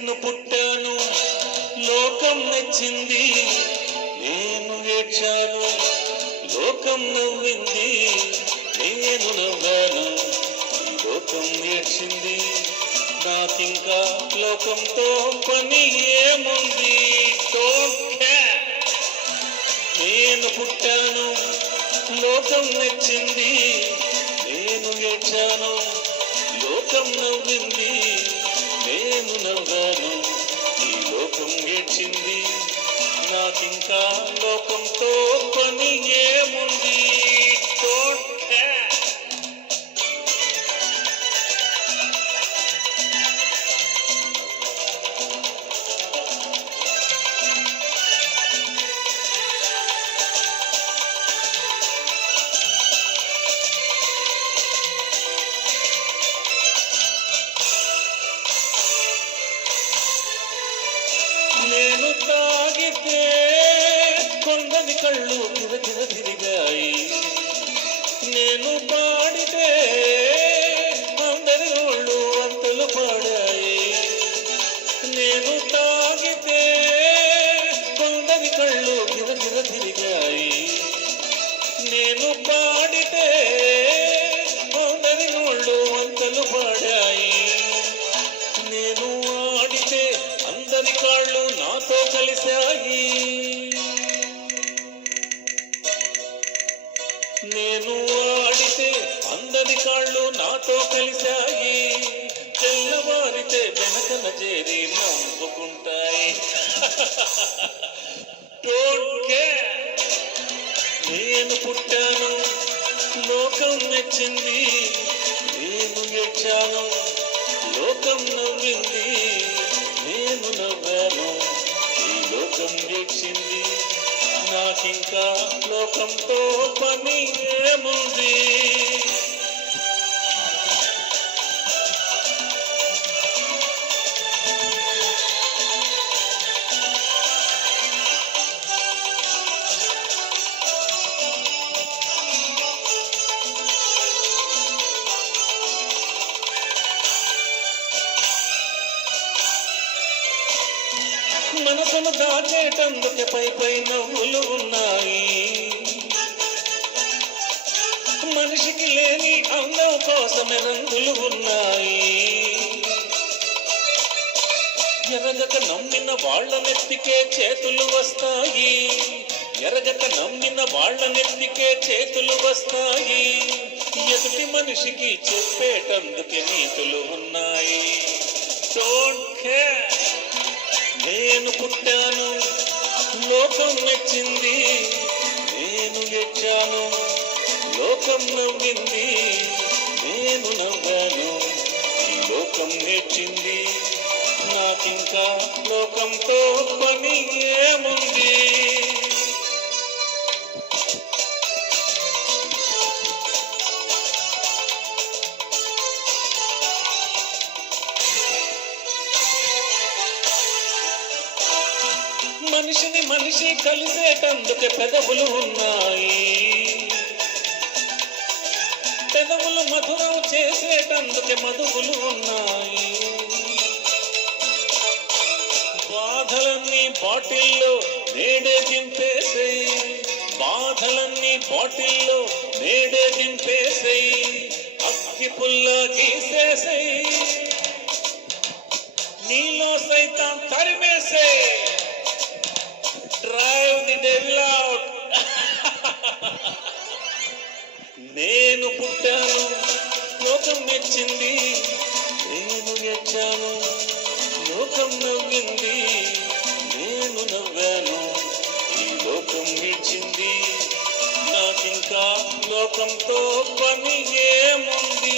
నేను పుట్టాను లోకం నచ్చింది నేను ఏడ్చాను లోకం నవ్వింది నేను నవ్వాను లోకం ఏడ్చింది. నాకింకా లోకంతో పని ఏముంది? నేను పుట్టాను లోకం నచ్చింది లోకంతో కళ్ళు గిరగిర తిరిగాయి. నేను పాడితే అందరి ఒళ్ళు వంతలు పాడాయి. నేను తాగితే కొందరి కళ్ళు గిరగిర తిరిగాయి. నేను పాడితే అందరి ఒళ్ళు వంతలు పాడాయి. నేను ఆడితే అందరి కాళ్ళు నాతో కలిశాయి. కాళ్ళు నాతో కలిశాయి. తెల్లవారితే వెనకన చేరి నవ్వుకుంటాయి. నేను పుట్టాను. లోకం మెచ్చింది. నేను ఏడ్చాను లోకం నవ్వింది. నేను నవ్వాను. ఈ లోకం ఏడ్చింది నాకింకా లోకంతో పని ఏముంది? మనసును దాచేటందుకే పై పై నవ్వులు ఉన్నాయి. మనిషికి లేని అందం కోసమే రంగులు ఉన్నాయి. ఎరగక నమ్మిన వాళ్ళ నెత్తికే చేతులు వస్తాయి. ఎరగక నమ్మిన వాళ్ళ నెత్తికే చేతులు వస్తాయి. ఎదుటి మనిషికి చెప్పేటందుకే నీతులు ఉన్నాయి. డోంట్ కేర్ నేను పుట్టాను. లోకం మెచ్చింది నేను ఎచ్చాను లోకం నవ్వింది నేను నవ్వాను. ఈ లోకం నేర్చింది నాకింకా లోకంతో పని ఏముంది? మనిషిని మనిషి కలిసేటందుకే పెదవులు ఉన్నాయి. పెదవులు మధురం చేసేటందుకే మధువులు ఉన్నాయి. బాధలన్నీ బాటిల్లో నేడే దింపేసేయి. బాధలన్నీ బాటిల్లో నేడే దింపేసేయి. అగ్గి పుల్ల నేను పుట్టాను లోకం మెచ్చింది నేను ఎచ్చాను లోకం నవ్వింది నేను నవ్వాను ఈ లోకం మెచ్చింది. నాకింకా లోకంతో పని ఏ